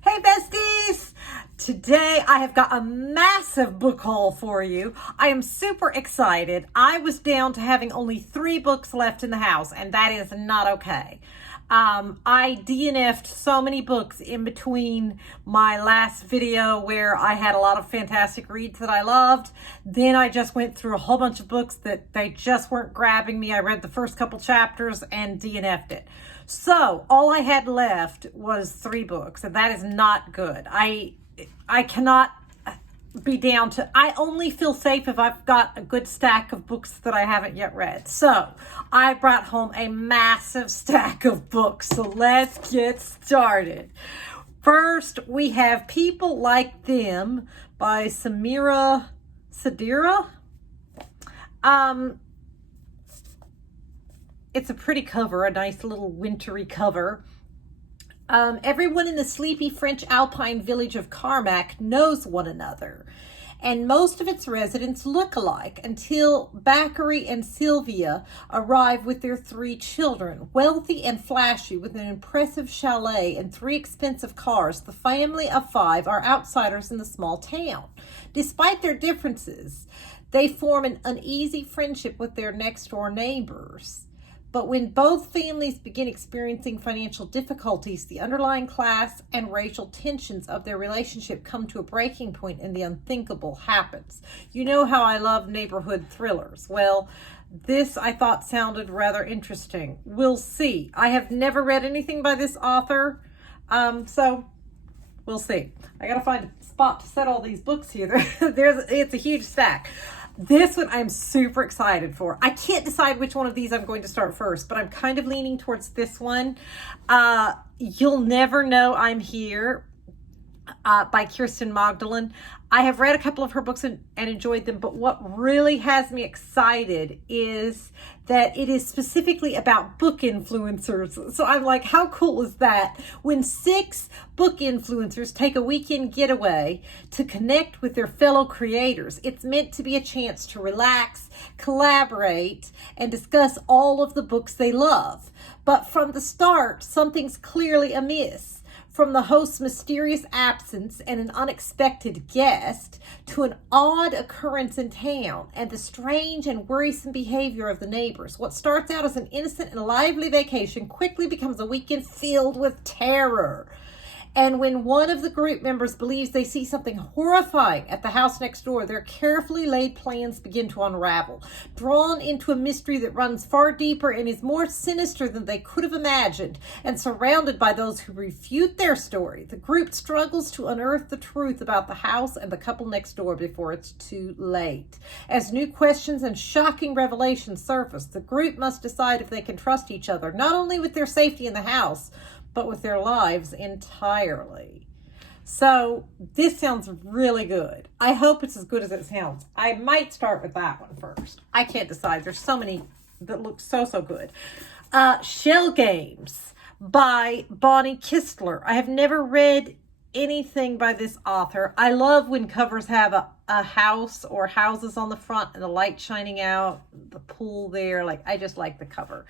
Hey besties! Today I have got a massive book haul for you. I am super excited. I was down to having only 3 books left in the house, and that is not okay. I DNF'd so many books in between my last video where I had a lot of fantastic reads that I loved. Then I just went through a whole bunch of books that they just weren't grabbing me. I read the first couple chapters and DNF'd it. So all I had left was 3 books, and that is not good. I cannot be down to, I only feel safe if I've got a good stack of books that I haven't yet read. So I brought home a massive stack of books. So let's get started. First, we have People Like Them by Samira Sadira. It's a pretty cover, a nice little wintry cover. Everyone in the sleepy French alpine village of Carmack knows one another, and most of its residents look alike until Bakary and Sylvia arrive with their 3 children. Wealthy and flashy with an impressive chalet and 3 expensive cars, the family of 5 are outsiders in the small town. Despite their differences, they form an uneasy friendship with their next-door neighbors. But when both families begin experiencing financial difficulties, the underlying class and racial tensions of their relationship come to a breaking point and the unthinkable happens. You know how I love neighborhood thrillers. Well, this I thought sounded rather interesting. We'll see. I have never read anything by this author, so we'll see. I gotta find a spot to set all these books here. It's a huge stack. This one I'm super excited for. I can't decide which one of these I'm going to start first, but I'm kind of leaning towards this one. You'll Never Know I'm Here by Kirsten Magdalene. I have read a couple of her books and enjoyed them, but what really has me excited is that it is specifically about book influencers. So I'm like, how cool is that? When 6 book influencers take a weekend getaway to connect with their fellow creators, it's meant to be a chance to relax, collaborate, and discuss all of the books they love. But from the start, something's clearly amiss. From the host's mysterious absence and an unexpected guest to an odd occurrence in town and the strange and worrisome behavior of the neighbors. What starts out as an innocent and lively vacation quickly becomes a weekend filled with terror. And when one of the group members believes they see something horrifying at the house next door, their carefully laid plans begin to unravel. Drawn into a mystery that runs far deeper and is more sinister than they could have imagined, and surrounded by those who refute their story, the group struggles to unearth the truth about the house and the couple next door before it's too late. As new questions and shocking revelations surface, the group must decide if they can trust each other, not only with their safety in the house, but with their lives entirely. So this sounds really good. I hope it's as good as it sounds. I might start with that one first. I can't decide. There's so many that look so good. Shell Games by Bonnie Kistler. I have never read anything by this author. I love when covers have a house or houses on the front and the light shining out, the pool there. Like, I just like the cover.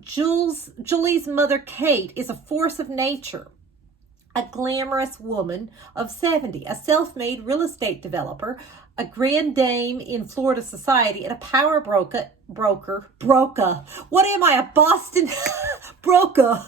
Julie's mother, Kate, is a force of nature, a glamorous woman of 70, a self-made real estate developer, a grand dame in Florida society, and a power broker. What am I, a Boston broker?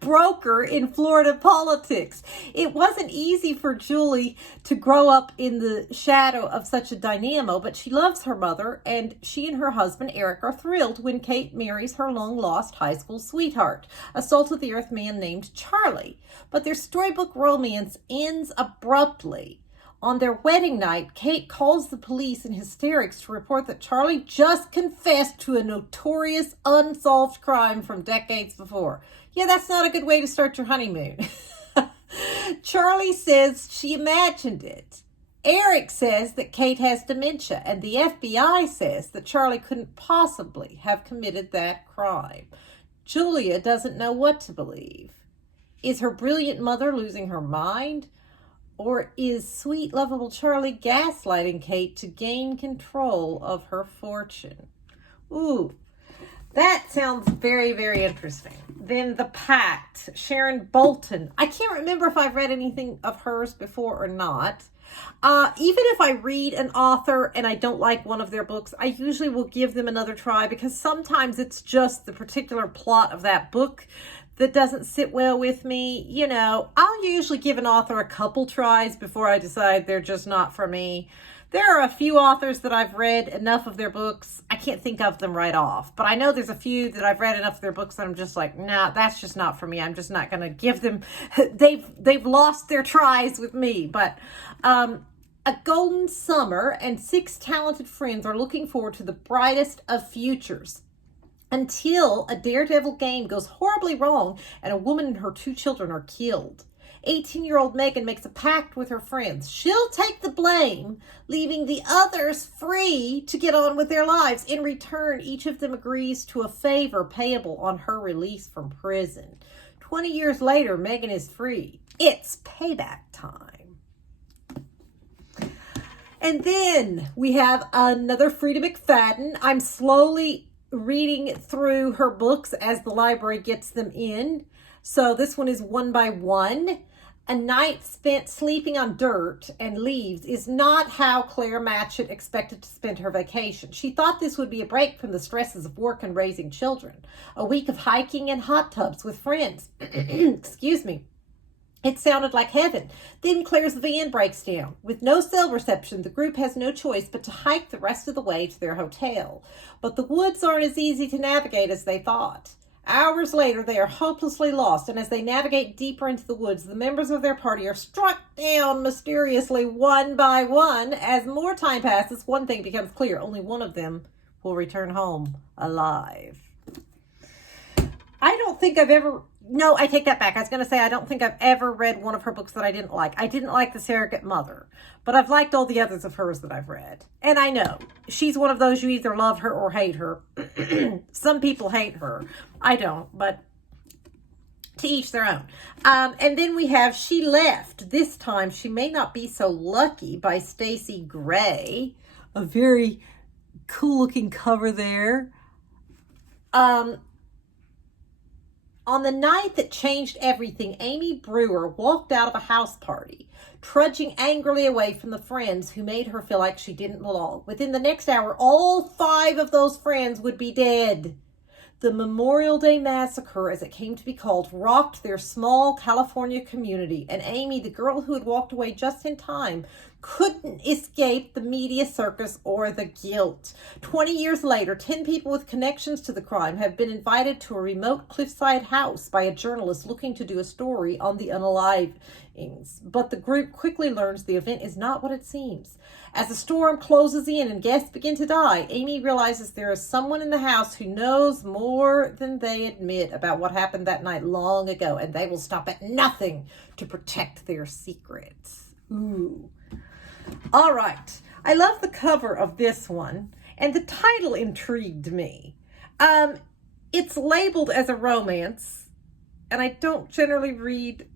Broker in Florida politics. It wasn't easy for Julie to grow up in the shadow of such a dynamo, but she loves her mother, and she and her husband Eric are thrilled when Kate marries her long-lost high school sweetheart, a salt-of-the-earth man named Charlie. But their storybook romance ends abruptly. On their wedding night, Kate calls the police in hysterics to report that Charlie just confessed to a notorious unsolved crime from decades before. Yeah, that's not a good way to start your honeymoon. Charlie says she imagined it. Eric says that Kate has dementia, and the FBI says that Charlie couldn't possibly have committed that crime. Julia doesn't know what to believe. Is her brilliant mother losing her mind? Or is sweet, lovable Charlie gaslighting Kate to gain control of her fortune? Ooh, That sounds very, very interesting. Then The Pact, Sharon Bolton. I can't remember if I've read anything of hers before or not. Even if I read an author and I don't like one of their books, I usually will give them another try, because sometimes it's just the particular plot of that book that doesn't sit well with me. You know, I'll usually give an author a couple tries before I decide they're just not for me. There are a few authors that I've read enough of their books, I can't think of them right off. But I know there's a few that I've read enough of their books that I'm just like, nah, that's just not for me. I'm just not going to give them, they've lost their tries with me. But A Golden Summer and 6 talented friends are looking forward to the brightest of futures, until a daredevil game goes horribly wrong and a woman and her 2 children are killed. 18-year-old Megan makes a pact with her friends. She'll take the blame, leaving the others free to get on with their lives. In return, each of them agrees to a favor payable on her release from prison. 20 years later, Megan is free. It's payback time. And then we have another Frida McFadden. I'm slowly reading through her books as the library gets them in. So this one is One by One. A night spent sleeping on dirt and leaves is not how Claire Matchett expected to spend her vacation. She thought this would be a break from the stresses of work and raising children. A week of hiking and hot tubs with friends. Excuse me. It sounded like heaven. Then Claire's van breaks down. With no cell reception, the group has no choice but to hike the rest of the way to their hotel. But the woods aren't as easy to navigate as they thought. Hours later, they are hopelessly lost, and as they navigate deeper into the woods, the members of their party are struck down mysteriously one by one. As more time passes, one thing becomes clear. Only one of them will return home alive. I don't think I've ever... No, I take that back. I was going to say I don't think I've ever read one of her books that I didn't like. I didn't like The Surrogate Mother, but I've liked all the others of hers that I've read. And I know she's one of those, you either love her or hate her. Some people hate her. I don't, but to each their own. And then we have She Left. This time, She May Not Be So Lucky by Stacey Gray. A very cool looking cover there. On the night that changed everything, Amy Brewer walked out of a house party, trudging angrily away from the friends who made her feel like she didn't belong. Within the next hour, all 5 of those friends would be dead. The Memorial Day Massacre, as it came to be called, rocked their small California community, and Amy, the girl who had walked away just in time, couldn't escape the media circus or the guilt. 20 years later, 10 people with connections to the crime have been invited to a remote cliffside house by a journalist looking to do a story on the unalivings. But the group quickly learns the event is not what it seems. As the storm closes in and guests begin to die, Amy realizes there is someone in the house who knows more than they admit about what happened that night long ago, and they will stop at nothing to protect their secrets. Ooh. All right. I love the cover of this one, and the title intrigued me. It's labeled as a romance, and I don't generally read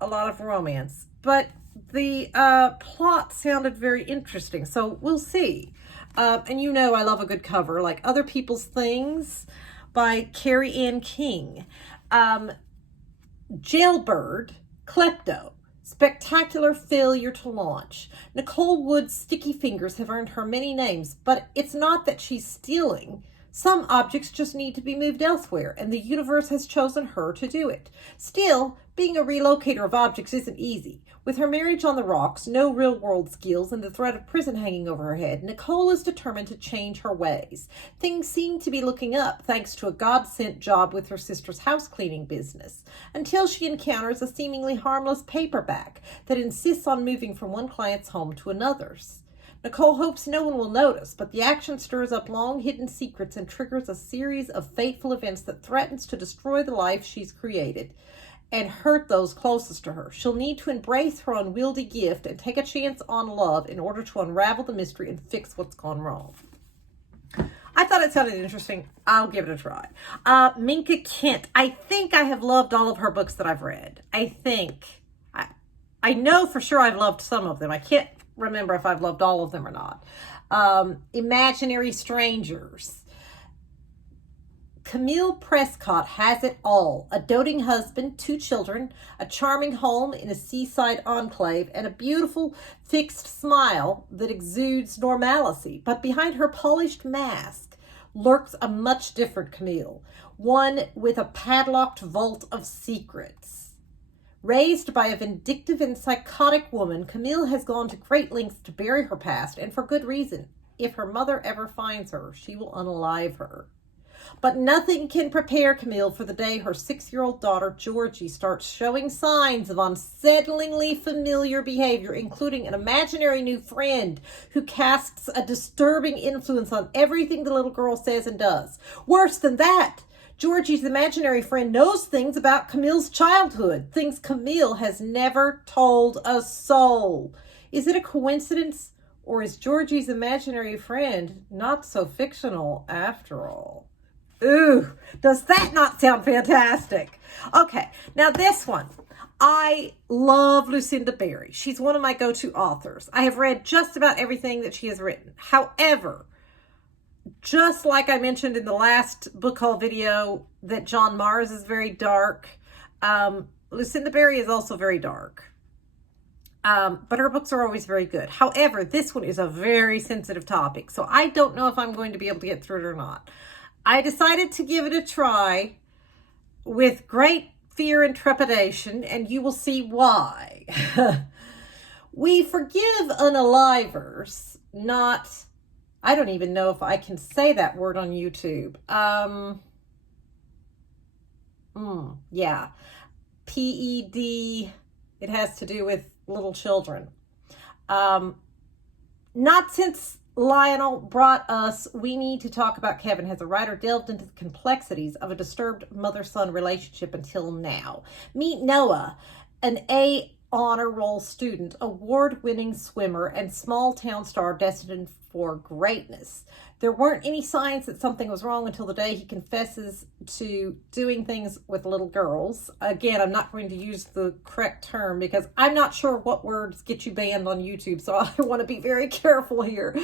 a lot of romance, but the plot sounded very interesting, so we'll see. And you know I love a good cover, like Other People's Things by Carrie Ann King. Jailbird, Klepto. Spectacular failure to launch. Nicole Wood's sticky fingers have earned her many names, but it's not that she's stealing. Some objects just need to be moved elsewhere, and the universe has chosen her to do it. Still, being a relocator of objects isn't easy. With her marriage on the rocks, no real-world skills, and the threat of prison hanging over her head, Nicole is determined to change her ways. Things seem to be looking up thanks to a God-sent job with her sister's house-cleaning business, until she encounters a seemingly harmless paperback that insists on moving from one client's home to another's. Nicole hopes no one will notice, but the action stirs up long-hidden secrets and triggers a series of fateful events that threatens to destroy the life she's created and hurt those closest to her. She'll need to embrace her unwieldy gift and take a chance on love in order to unravel the mystery and fix what's gone wrong. I thought it sounded interesting. I'll give it a try. Minka Kent. I think I have loved all of her books that I've read. I know for sure I've loved some of them. I can't remember if I've loved all of them or not. Imaginary Strangers. Camille Prescott has it all. A doting husband, 2 children, a charming home in a seaside enclave, and a beautiful fixed smile that exudes normalcy. But behind her polished mask lurks a much different Camille, one with a padlocked vault of secrets. Raised by a vindictive and psychotic woman, Camille has gone to great lengths to bury her past, and for good reason. If her mother ever finds her, she will unalive her. But nothing can prepare Camille for the day her 6-year-old daughter, Georgie, starts showing signs of unsettlingly familiar behavior, including an imaginary new friend who casts a disturbing influence on everything the little girl says and does. Worse than that, Georgie's imaginary friend knows things about Camille's childhood, things Camille has never told a soul. Is it a coincidence, or is Georgie's imaginary friend not so fictional after all? Ooh, does that not sound fantastic? Okay, now this one. I love Lucinda Berry. She's one of my go-to authors. I have read just about everything that she has written. However, just like I mentioned in the last book haul video that John Mars is very dark, Lucinda Berry is also very dark. But her books are always very good. However, this one is a very sensitive topic, so I don't know if I'm going to be able to get through it or not. I decided to give it a try with great fear and trepidation, and you will see why. We forgive unalivers, not, I don't even know if I can say that word on YouTube. Yeah. PED, it has to do with little children. Not since Lionel brought us We Need to Talk About Kevin has a writer delved into the complexities of a disturbed mother-son relationship until now. Meet Noah, an A honor roll student, award-winning swimmer, and small-town star destined for greatness. There weren't any signs that something was wrong until the day he confesses to doing things with little girls. Again, I'm not going to use the correct term because I'm not sure what words get you banned on YouTube, so I want to be very careful here.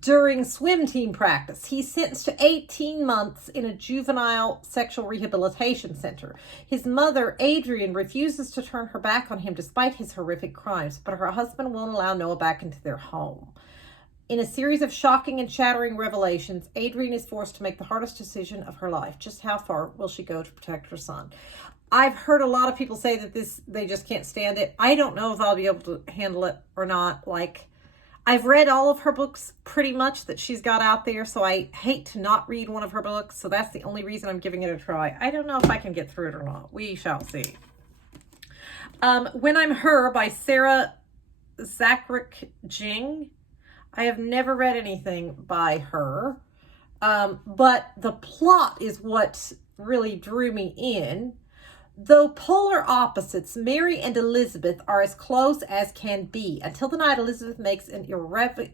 During swim team practice, he's sentenced to 18 months in a juvenile sexual rehabilitation center. His mother, Adrian, refuses to turn her back on him despite his horrific crimes, but her husband won't allow Noah back into their home. In a series of shocking and shattering revelations, Adrian is forced to make the hardest decision of her life. Just how far will she go to protect her son? I've heard a lot of people say that they just can't stand it. I don't know if I'll be able to handle it or not. I've read all of her books pretty much that she's got out there, so I hate to not read one of her books, so that's the only reason I'm giving it a try. I don't know if I can get through it or not. We shall see. When I'm Her by Sarah Zacharick Jing. I have never read anything by her, but the plot is what really drew me in. Though polar opposites, Mary and Elizabeth are as close as can be until the night Elizabeth makes an irrevocable.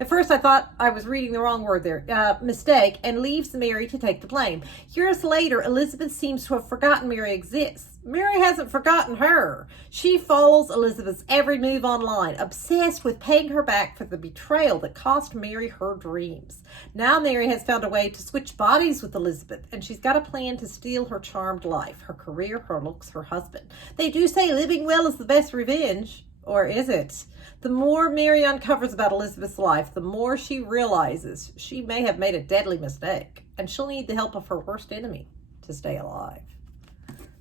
At first I thought I was reading the wrong word there. Mistake, and leaves Mary to take the blame. Years later, Elizabeth seems to have forgotten Mary exists. Mary hasn't forgotten her. She follows Elizabeth's every move online, obsessed with paying her back for the betrayal that cost Mary her dreams. Now Mary has found a way to switch bodies with Elizabeth, and she's got a plan to steal her charmed life, her career, her looks, her husband. They do say living well is the best revenge. Or is it? The more Mary uncovers about Elizabeth's life, the more she realizes she may have made a deadly mistake, and she'll need the help of her worst enemy to stay alive.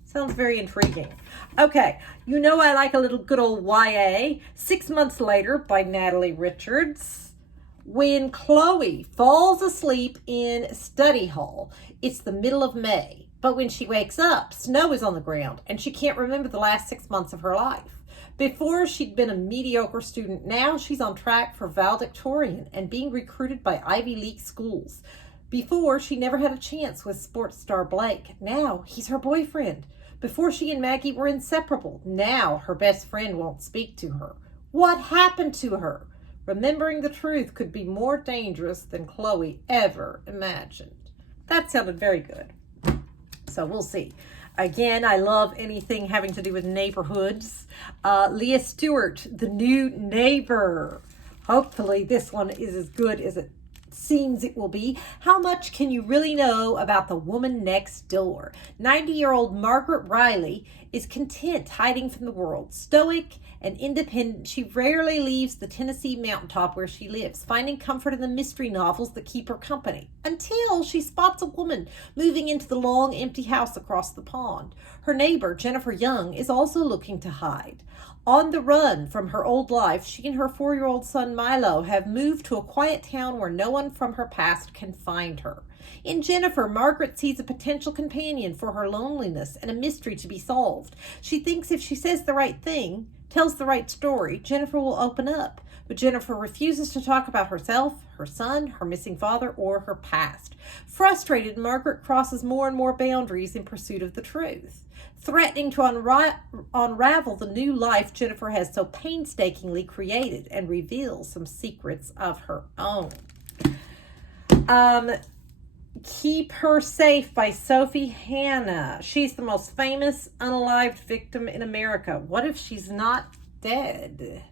Sounds very intriguing. Okay, you know I like a little good old YA. 6 Months Later by Natalie Richards. When Chloe falls asleep in study hall, it's the middle of May, but when she wakes up, snow is on the ground, and she can't remember the last 6 months of her life. Before, she'd been a mediocre student. Now she's on track for valedictorian and being recruited by Ivy League schools. Before, she never had a chance with sports star Blake. Now he's her boyfriend. Before, she and Maggie were inseparable. Now her best friend won't speak to her. What happened to her? Remembering the truth could be more dangerous than Chloe ever imagined. That sounded very good. So we'll see. Again, I love anything having to do with neighborhoods. Leah Stewart, The New Neighbor. Hopefully this one is as good as it seems it will be. How much can you really know about the woman next door? 90-year-old Margaret Riley is content hiding from the world. Stoic and independent, she rarely leaves the Tennessee mountaintop where she lives, finding comfort in the mystery novels that keep her company, until she spots a woman moving into the long, empty house across the pond. Her neighbor, Jennifer Young, is also looking to hide. On the run from her old life, she and her 4-year-old son Milo have moved to a quiet town where no one from her past can find her. In Jennifer, Margaret sees a potential companion for her loneliness and a mystery to be solved. She thinks if she says the right thing, tells the right story, Jennifer will open up. But Jennifer refuses to talk about herself, her son, her missing father, or her past. Frustrated, Margaret crosses more and more boundaries in pursuit of the truth, threatening to unravel the new life Jennifer has so painstakingly created and reveal some secrets of her own. Keep Her Safe by Sophie Hannah. She's the most famous unalived victim in America. What if she's not dead?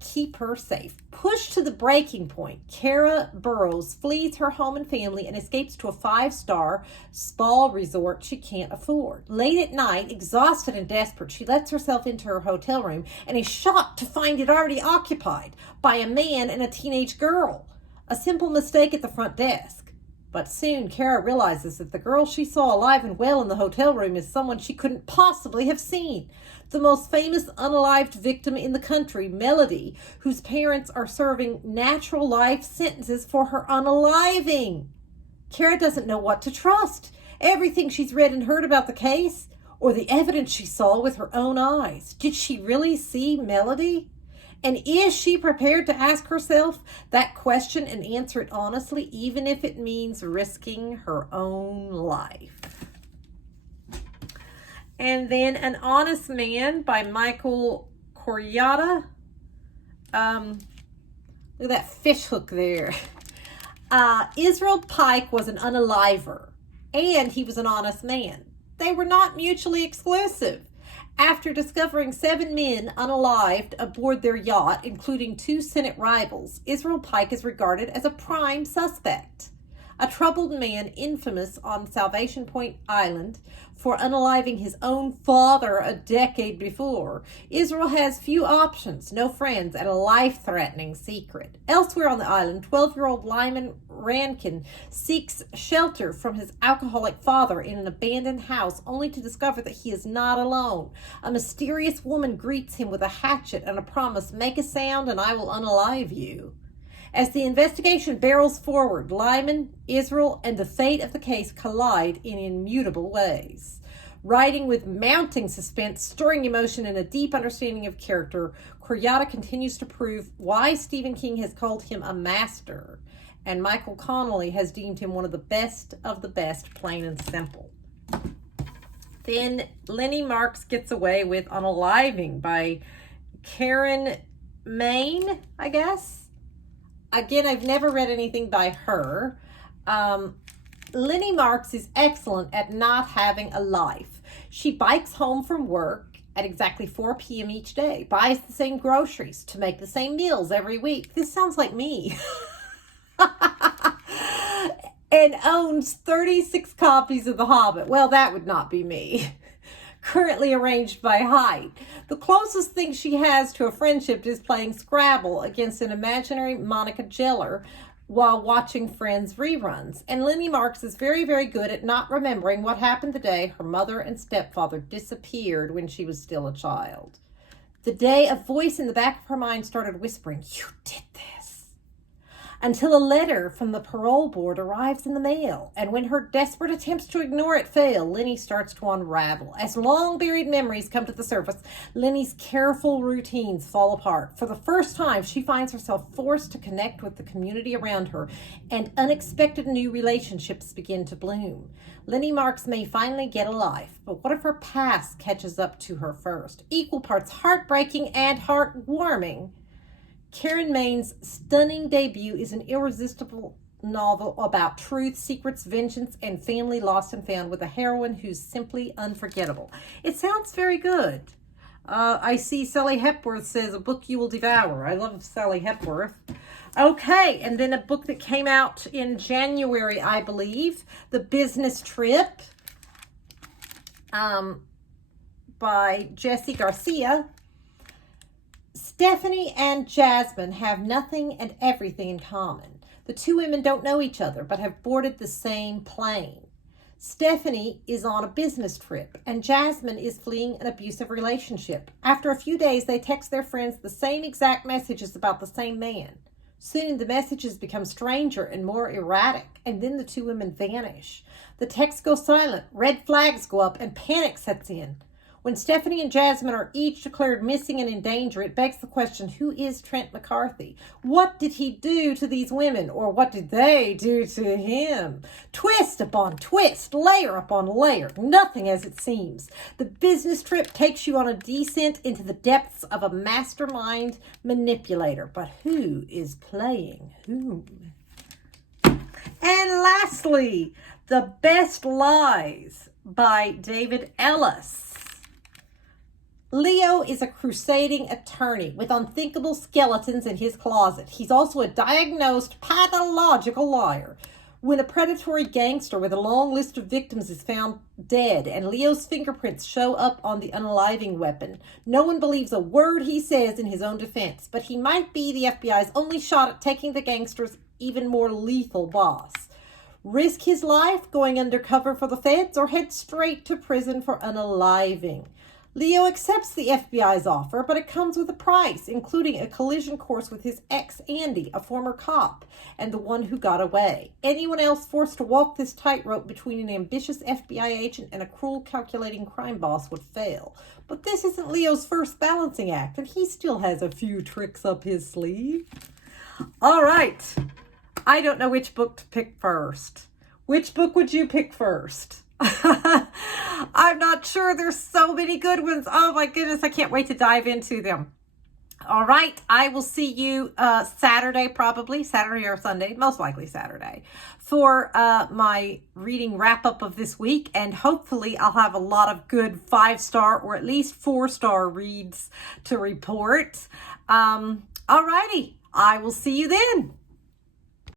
Keep her safe. Pushed to the breaking point, Kara Burrows flees her home and family and escapes to a 5-star spa resort she can't afford. Late at night, exhausted and desperate, she lets herself into her hotel room and is shocked to find it already occupied by a man and a teenage girl. A simple mistake at the front desk. But soon, Kara realizes that the girl she saw alive and well in the hotel room is someone she couldn't possibly have seen. The most famous unalived victim in the country, Melody, whose parents are serving natural life sentences for her unaliving. Kara doesn't know what to trust. Everything she's read and heard about the case, or the evidence she saw with her own eyes. Did she really see Melody? And is she prepared to ask herself that question and answer it honestly, even if it means risking her own life? And then An Honest Man by Michael Coriata. Look at that fish hook there. Israel Pike was an unaliver, and he was an honest man. They were not mutually exclusive. After discovering 7 men unalived aboard their yacht, including 2 Senate rivals, Israel Pike is regarded as a prime suspect. A troubled man infamous on Salvation Point Island for unaliving his own father a decade before, Israel has few options, no friends, and a life-threatening secret. Elsewhere on the island, 12-year-old Lyman Rankin seeks shelter from his alcoholic father in an abandoned house, only to discover that he is not alone. A mysterious woman greets him with a hatchet and a promise, "Make a sound and I will unalive you." As the investigation barrels forward, Lyman, Israel, and the fate of the case collide in immutable ways. Writing with mounting suspense, stirring emotion, and a deep understanding of character, Coriata continues to prove why Stephen King has called him a master, and Michael Connelly has deemed him one of the best, plain and simple. Then Lenny Marks gets away with Unaliving by Karen Main, I guess. Again, I've never read anything by her. Lenny Marks is excellent at not having a life. She bikes home from work at exactly 4 p.m. each day, buys the same groceries to make the same meals every week. This sounds like me. And owns 36 copies of The Hobbit. Well, that would not be me. Currently arranged by height. The closest thing she has to a friendship is playing Scrabble against an imaginary Monica Geller while watching Friends reruns. And Lenny Marks is very, very good at not remembering what happened the day her mother and stepfather disappeared when she was still a child. The day a voice in the back of her mind started whispering, "You did this," until a letter from the parole board arrives in the mail. And when her desperate attempts to ignore it fail, Lenny starts to unravel. As long-buried memories come to the surface, Lenny's careful routines fall apart. For the first time, she finds herself forced to connect with the community around her, and unexpected new relationships begin to bloom. Lenny Marks may finally get a life, but what if her past catches up to her first? Equal parts heartbreaking and heartwarming, Karen Main's stunning debut is an irresistible novel about truth, secrets, vengeance, and family lost and found, with a heroine who's simply unforgettable. It sounds very good. I see Sally Hepworth says, a book you will devour. I love Sally Hepworth. Okay, and then a book that came out in January, I believe, The Business Trip, by Jessie Garcia. Stephanie and Jasmine have nothing and everything in common. The two women don't know each other, but have boarded the same plane. Stephanie is on a business trip, and Jasmine is fleeing an abusive relationship. After a few days, they text their friends the same exact messages about the same man. Soon, the messages become stranger and more erratic, and then the two women vanish. The texts go silent, red flags go up, and panic sets in. When Stephanie and Jasmine are each declared missing and in danger, it begs the question, who is Trent McCarthy? What did he do to these women, or what did they do to him? Twist upon twist, layer upon layer, nothing as it seems. The business trip takes you on a descent into the depths of a mastermind manipulator. But who is playing whom? And lastly, The Best Lies by David Ellis. Leo is a crusading attorney with unthinkable skeletons in his closet. He's also a diagnosed pathological liar. When a predatory gangster with a long list of victims is found dead and Leo's fingerprints show up on the unaliving weapon, no one believes a word he says in his own defense, but he might be the FBI's only shot at taking the gangster's even more lethal boss. Risk his life going undercover for the feds, or head straight to prison for unaliving? Leo accepts the FBI's offer, but it comes with a price, including a collision course with his ex, Andy, a former cop, and the one who got away. Anyone else forced to walk this tightrope between an ambitious FBI agent and a cruel, calculating crime boss would fail. But this isn't Leo's first balancing act, and he still has a few tricks up his sleeve. All right. I don't know which book to pick first. Which book would you pick first? I'm not sure. There's so many good ones. Oh my goodness, I can't wait to dive into them. All right, I will see you Saturday, probably Saturday or Sunday, most likely Saturday, for my reading wrap up of this week, and hopefully I'll have a lot of good 5-star or at least 4-star reads to report. All righty, I will see you then.